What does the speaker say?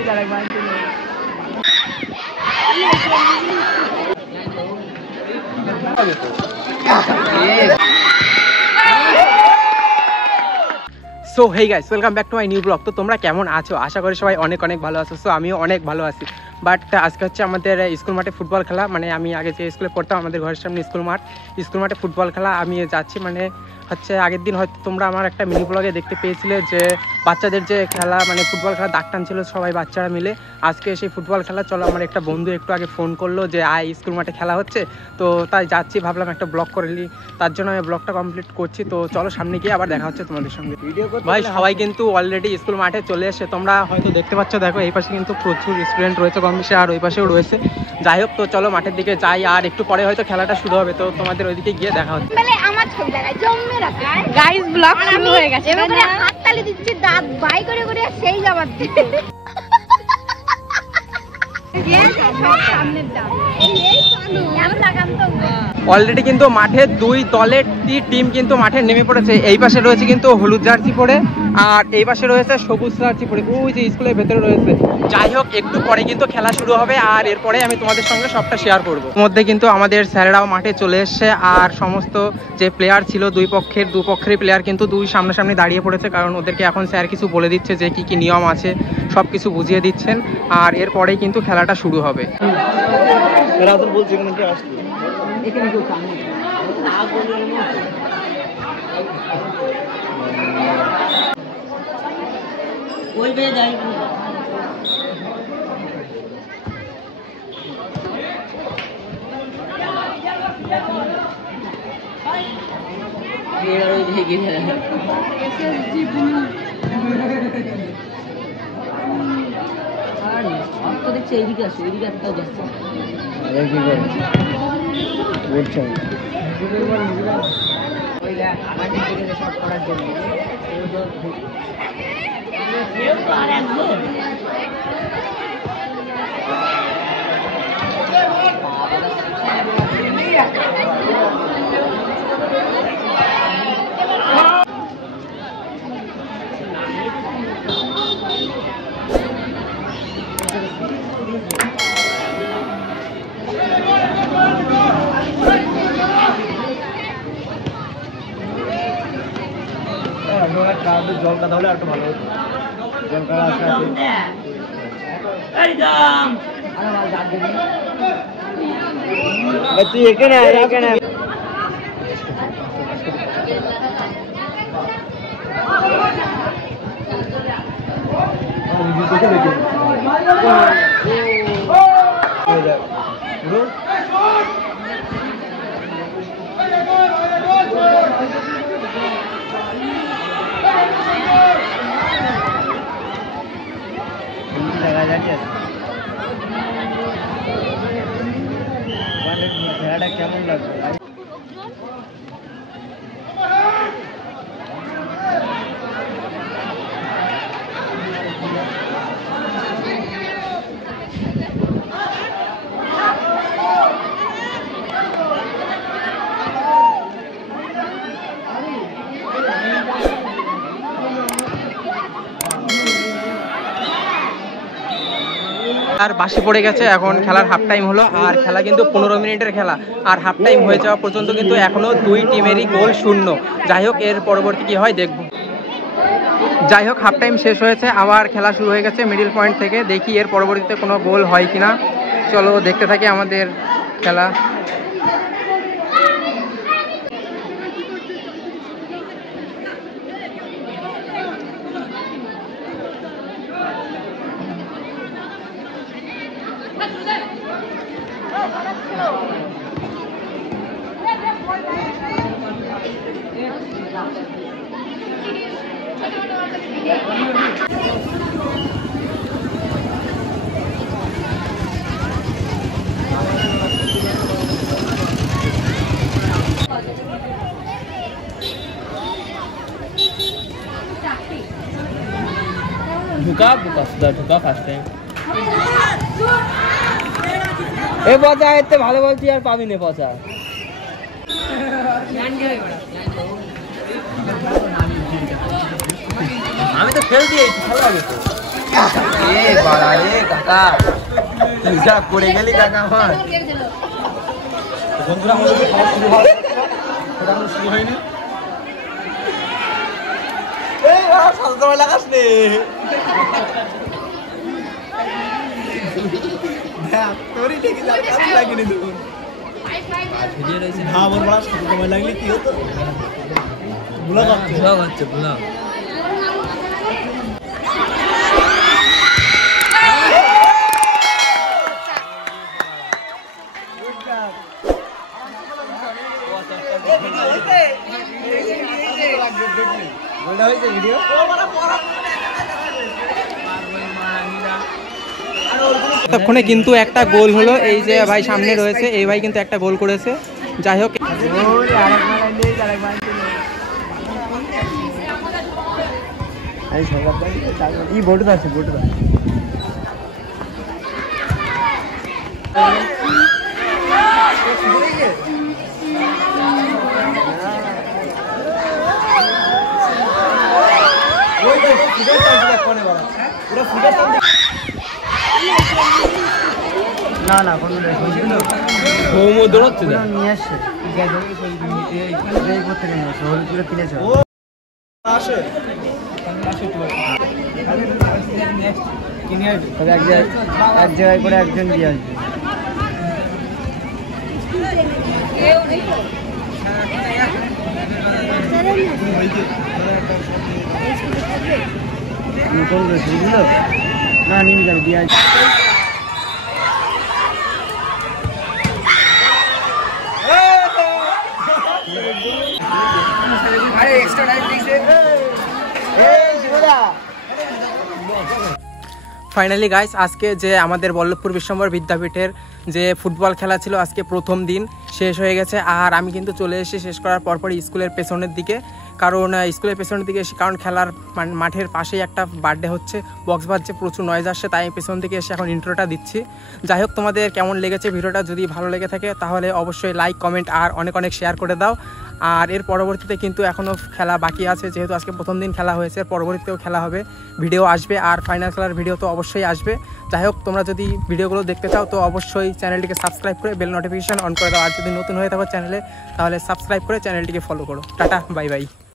So hey guys, welcome back to my new blog. তো তোমরা কেমন আছো? আশা করি সবাই অনেক অনেক ভালো আছো। সো আমিও অনেক ভালো আছি। বাট আজকে হচ্ছে আমাদের স্কুল মাঠে ফুটবল খেলা। মানে আমি আগে যে স্কুলে পড়তাম, আমাদের ঘরের সামনে স্কুল মাঠে ফুটবল খেলা আমি যাচ্ছি। মানে হচ্ছে আগের দিন হয়তো তোমরা আমার একটা মিনি ব্লগে দেখতে পেয়েছিলে যে বাচ্চাদের যে খেলা, মানে ফুটবল খেলা দাগ টানছিল সবাই বাচ্চারা মিলে। আজকে সেই ফুটবল খেলা চলো, আমার একটা বন্ধু একটু আগে ফোন করলো যে আয় স্কুল মাঠে খেলা হচ্ছে, তো তাই যাচ্ছি। ভাবলাম একটা ব্লগ করে নিই, তার জন্য আমি ব্লগটা কমপ্লিট করছি। তো চলো সামনে গিয়ে আবার দেখা হচ্ছে তোমাদের সঙ্গে। ভাই সবাই কিন্তু অলরেডি স্কুল মাঠে চলে এসে, তোমরা হয়তো দেখতে পাচ্ছ। দেখো এই পাশে কিন্তু প্রচুর স্টুডেন্ট রয়েছে কম বেশি, আর ওই পাশেও রয়েছে। যাই হোক, তো চলো মাঠের দিকে যাই, আর একটু পরে হয়তো খেলাটা শুরু হবে। তো তোমাদের ওইদিকে গিয়ে দেখা হচ্ছে। আমার ছবি লাগাই জমে রাখা গাইস, ব্লগ শুরু হয়ে গেছে। এবারে হাততালি দিচ্ছি, দাঁত বাই করে করে সেই জবাব দিতে। অলরেডি কিন্তু মাঠে দুই দলের টিম কিন্তু মাঠে নেমে পড়েছে। এই পাশে রয়েছে কিন্তু হলুদ জার্সি পরে, আর এই পাশে রয়েছে সবুজ জার্সি পরে, ওই যে স্কুলের ভেতরে রয়েছে। যাই হোক, একটু পরে কিন্তু খেলা শুরু হবে, আর এরপরে আমি তোমাদের সঙ্গে সবটা শেয়ার করবো। মধ্যে কিন্তু আমাদের স্যারেরাও মাঠে চলে এসছে, আর সমস্ত যে প্লেয়ার ছিল দুই পক্ষেরই প্লেয়ার কিন্তু দুই সামনাসামনি দাঁড়িয়ে পড়েছে, কারণ ওদেরকে এখন স্যার কিছু বলে দিচ্ছে যে কি কি নিয়ম আছে, সব কিছু বুঝিয়ে দিচ্ছেন। আর এরপরেই কিন্তু খেলাটা শুরু হবে। দেখছি এইদিকে আসো, এইদিকে একটাও যাচ্ছে করার জন্য। জল কাদা হলে একটু ভালো হতো। জল কাদা তুই এখানে খেলাটা কেমন লাগবে? আর বাসি পড়ে গেছে, এখন খেলার হাফ টাইম হলো। আর খেলা কিন্তু 15 মিনিটের খেলা, আর হাফ টাইম হয়ে যাওয়া পর্যন্ত কিন্তু এখনো দুই টিমেরই গোল শূন্য। যাই হোক, এর পরবর্তী কি হয় দেখব। যাই হোক, হাফ টাইম শেষ হয়েছে, আবার খেলা শুরু হয়ে গেছে মিডিল পয়েন্ট থেকে। দেখি এর পরবর্তীতে কোনো গোল হয় কিনা। চলো দেখতে থাকি আমাদের খেলা। ঢুকা ঢুকা ফার্স্ট টাইম। এ পচা এতে ভালো বলছি আর পাবি না পচা। আমি তো খেল দিয়েছি, ভালো হবে তো। বাড়া রে কাকা তুই যা করে গেলি কাকা আমার। বন্ধুরা আমাদের খাওয়া শুরু হয়, সেটা এখনো শুরু হয়নি। এই বাবা সালতে লাগাস নে। দেখ তোরই ঠিকই লাগিনি দেখুন। হ্যাঁ আমার বড় সালতে সময় লাগলে কি হতো? ভুলা যাচ্ছে ভুলা। ততক্ষণে কিন্তু একটা গোল হলো, এই যে ভাই সামনে রয়েছে এই ভাই কিন্তু একটা গোল করেছে। যাই হোক না না কোনো দৌড়াচ্ছে নিয়ে আসছে থেকে নিয়ে আসছে হলুদগুলো কিনেছে আসে তবে এক জায়গায় করে একজন দিয়ে আসবে। নতুন রয়েছে না নিয়ে যাবে দিয়ে আসবে। ফাইনালি গাইস আজকে যে আমাদের বল্লভপুর বিশ্বম্বর বিদ্যাপীঠের যে ফুটবল খেলা ছিল আজকে প্রথম দিন শেষ হয়ে গেছে। আর আমি কিন্তু চলে এসে শেষ করার পরপরই স্কুলের পেছনের দিকে, কারণ স্কুলের পেছনের দিকে এসে কারণ খেলার মাঠের পাশেই একটা বার্থডে হচ্ছে, বক্স বাজছে, প্রচুর নয়েজ আসছে, তাই আমি পেছন দিকে এসে এখন ইন্ট্রোটা দিচ্ছি। যাই হোক তোমাদের কেমন লেগেছে ভিডিওটা, যদি ভালো লেগে থাকে তাহলে অবশ্যই লাইক কমেন্ট আর অনেক অনেক শেয়ার করে দাও। আর এর পরবর্তীতে কিন্তু এখনও খেলা বাকি আছে, যেহেতু আজকে প্রথম দিন খেলা হয়েছে, পরবর্তীতেও খেলা হবে, ভিডিও আসবে আর ফাইনাল খেলার ভিডিও তো অবশ্যই আসবে। যাই হোক তোমরা যদি ভিডিওগুলো দেখতে চাও তো অবশ্যই চ্যানেলটিকে সাবস্ক্রাইব করে বেল নোটিফিকেশন অন করে দাও। আর যদি নতুন হয়ে থাকো চ্যানেলে তাহলে সাবস্ক্রাইব করে চ্যানেলটিকে ফলো করো। Tata bye bye.